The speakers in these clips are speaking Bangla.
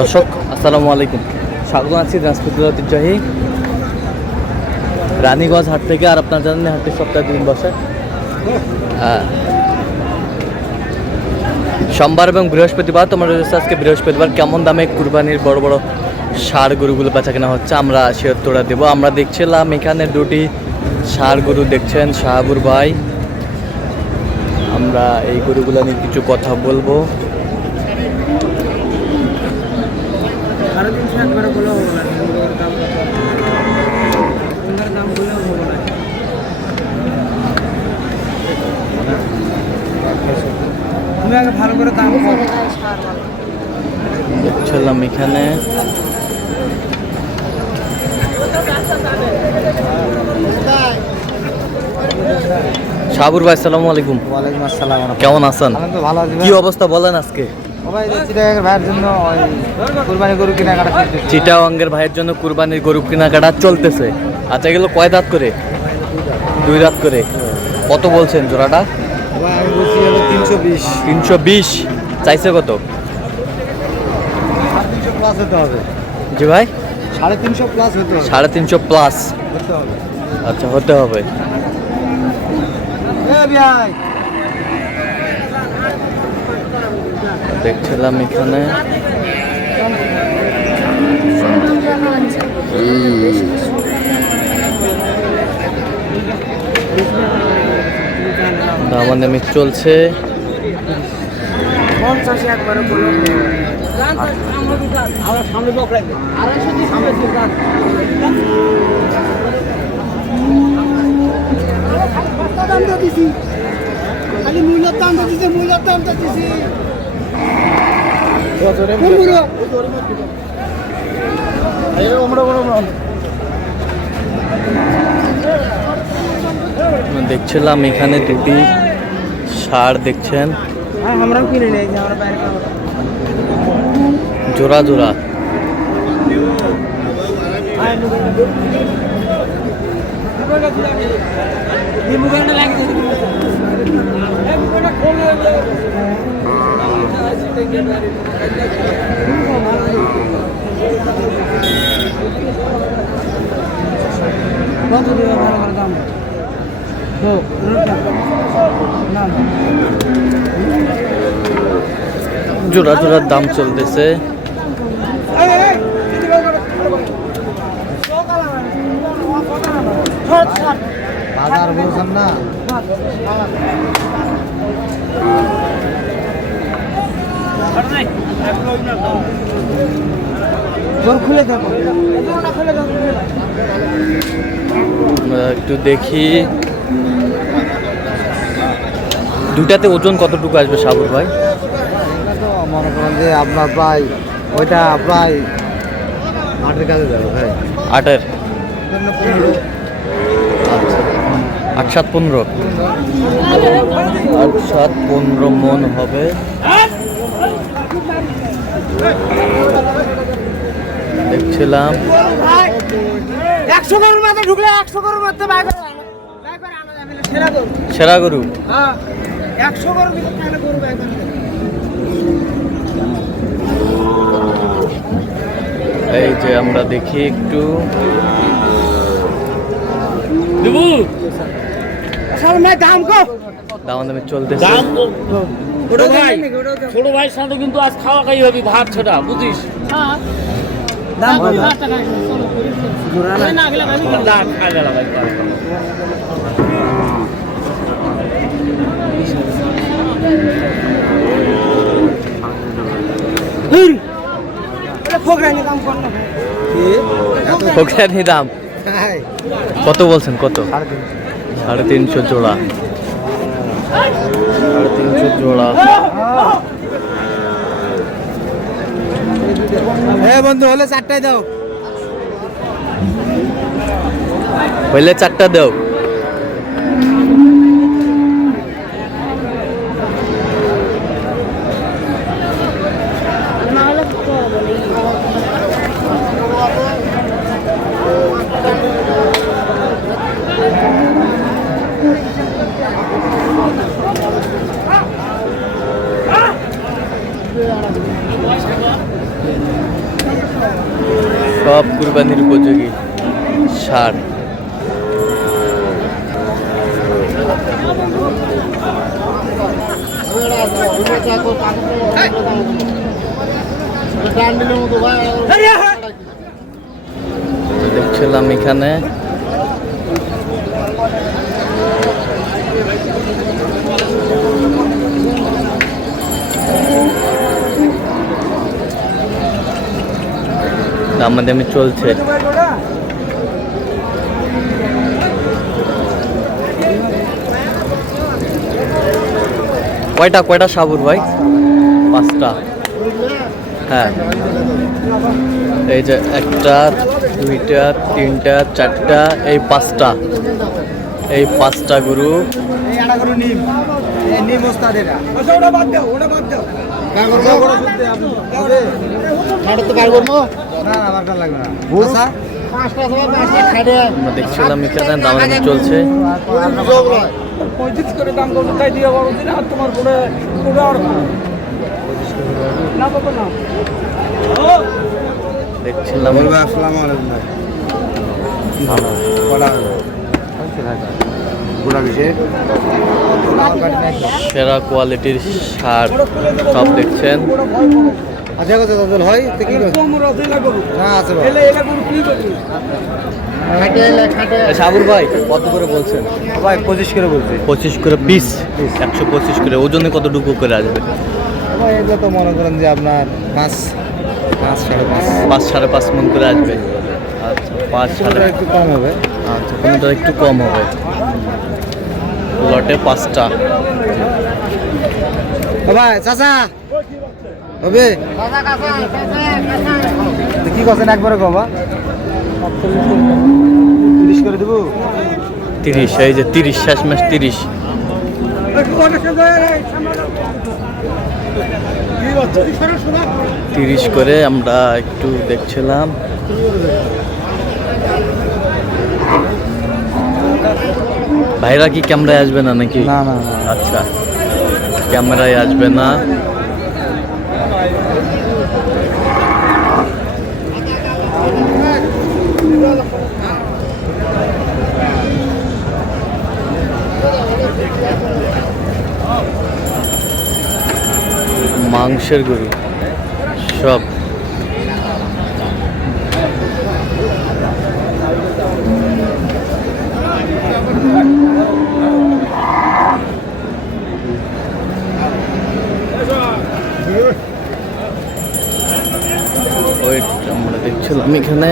দর্শক আসসালামু আলাইকুম, স্বাগত আছি দিনাজপুর ঐতিহ্যবাহী রানীগঞ্জ হাট থেকে। আর আপনার জানেন হাটটি সপ্তাহে 2 দিন বসে, সোমবার এবং বৃহস্পতিবার। তোমার আজকে বৃহস্পতিবার কেমন দামে কুরবানির বড় বড় ষাঁড় গরুগুলো বেচা কেনা হচ্ছে আমরা সে উত্তরটা দেবো। আমরা দেখছিলাম এখানে দুটি ষাঁড় গরু দেখছেন শাহাবুর ভাই, আমরা এই গরুগুলো নিয়ে কিছু কথা বলবো। ভালো করে দাম দেখছিলাম এখানে শাহাবুর ভাই আসসালামু আলাইকুম। ওয়ালাইকুম আসসালাম। কেমন আছেন? ভালো আছি। কি অবস্থা বলেন আজকে? ভাইয়ের জন্য কুরবানি গরু কেনাকাটা চলতেছে। চিটাগাংয়ের ভাইয়ের জন্য কুরবানির গরু কেনাকাটা চলতেছে। আচ্ছা, এগুলো কয় দাঁত করে? 2 দাঁত করে। কত বলছেন জোড়াটা? আমি বলছি 320। 320 চাইছে কত? 350 প্লাস হতে হবে। জি ভাই, 350 প্লাস হতে হবে। 350 প্লাস হতে হবে। আচ্ছা, হতে হবে। ভাই দেখছিলাম এখানে দামাদামি চলছে। 50 একবারে বলো। আমার সামনে বক রাখবে। 250 সামনে দিন। দামটা দিছি, খালি মূল্যের দামটা দিছি, মূল্যের দামটা দিছি। দেখছিলাম এখানে দুটি ষাঁড় দেখছেন, আমরাও কিনে নেই, আমরা বাইরে জোড়া জোড়া। জোড়া জোড়ার দাম চলতেছে। বাজার বলছেন না, খুলে দেখো। একটু দেখি দুটাতে ওজন কতটুকু আসবে শাহাবুর ভাই? তো মনে করেন যে আপনার প্রায় ওইটা প্রায় 8-এর কাছে যাবে ভাই। 8-এর 15। আচ্ছা, 8-7-15 8-7-15 মন হবে। দেখছিলাম 100 গরুর মধ্যে ঢুকলে 100 গরুর মধ্যে সেরা গরু। হ্যাঁ, 100 গরুর ভিতরে গরু বাইরে। এই যে আমরা দেখি একটু দামাদামি চলতেছে। ছোট ভাইয়ের সাথে কিন্তু আজ খাওয়া খাই হবে, ভাত ছোটা বুঝিস। ফোকরানি দাম কত বলছেন? কত? 350 জোড়া। 350 জোড়া। বন্ধু হলে 4টায় দাও, হইলে 4টা দাও। সব কুরবানির উপযোগী ষাঁড়। দেখছিলাম এখানে দামাদামি চলছে। কয়টা কয়টা সাবুর ভাই? 5টা। হ্যাঁ, এই যে 1টা 2টা 3টা 4টা, এই 5টা, এই 5টা গরু। আমরা দেখছিলাম এখানে দামাদামি চলছে। দেখছিলাম সেরা কোয়ালিটির ষাঁড় সব দেখছেন। সাবুর ভাই কত করে বলছেন? ভাই 25 করে বলছি। 25 করে পিস, 125 করে। ওজনে কতটুকু করে আসবে? ভাই এগুলো তো মনে করেন যে আপনার 5 5.5 মণ করে আসবে। আচ্ছা, 5.5 একটু কম হবে। আচ্ছা, কোনটা একটু কম হবে। লটে 5টা। ভাই চাচা হবে কি করছেন একবারে কবা 30 করে দেবো। 30, এই যে 30, শেষ মাস 30। তিরিশ করে আমরা একটু দেখছিলাম। ভাইরা কি ক্যামেরায় আসবে না নাকি? না না না। আচ্ছা, ক্যামেরায় আসবে না। মাংসের গরু সব। ওই আমরা দেখছিলাম এখানে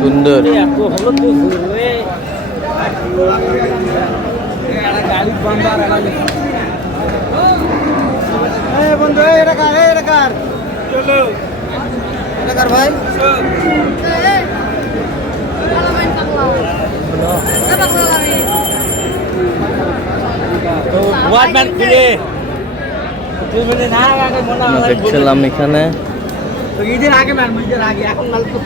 সুন্দর। বন্ধু এটা কার ভাই দেখছিলাম এখানে ঈদের আগে ম্যাম, ঈদের আগে এখন মাল তো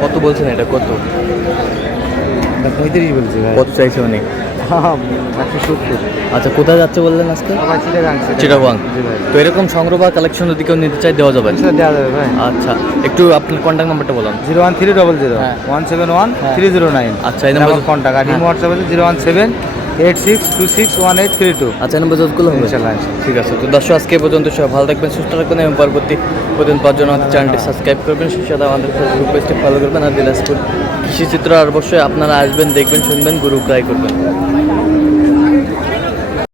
কত বলছেন? এটা কত? 35 বলছি ভাই। কত চাইছে উনি? 170। আচ্ছা, কোথায় যাচ্ছে বললেন আজকে? চিটাগাং। তো এরকম সংগ্রহ বা কালেকশন যদি কেউ নিতে চাই দেওয়া যাবে? দেওয়া যাবে ভাই। আচ্ছা, একটু আপনার কন্ট্যাক্ট নাম্বারটা বলুন। 01300 হ্যাঁ। 171 হ্যাঁ। 309। আচ্ছা, এই নাম্বার কন্ট্যাক্ট আর হ্যাঁ। হোয়াটসঅ্যাপ আছে 01786261832। আচ্ছা, এই নাম্বার যোগ করলে হবে? ইনশাআল্লাহ। ঠিক আছে। তো দর্শক, আজকে এই পর্যন্ত সবাই ভালো থাকবেন, সুস্থ থাকবেন এবং পরবর্তী প্রতিদিন পাওয়ার জন্য আমাদের চ্যানেলটি সাবস্ক্রাইব করবেন, সেই সাথে আমাদের ফেসবুক পেজটি ফলো করবেন। আর দিনাজপুর কৃষিচিত্র আর অবশ্যই আপনারা আসবেন, দেখবেন, শুনবেন, গরু ক্রয় করবেন।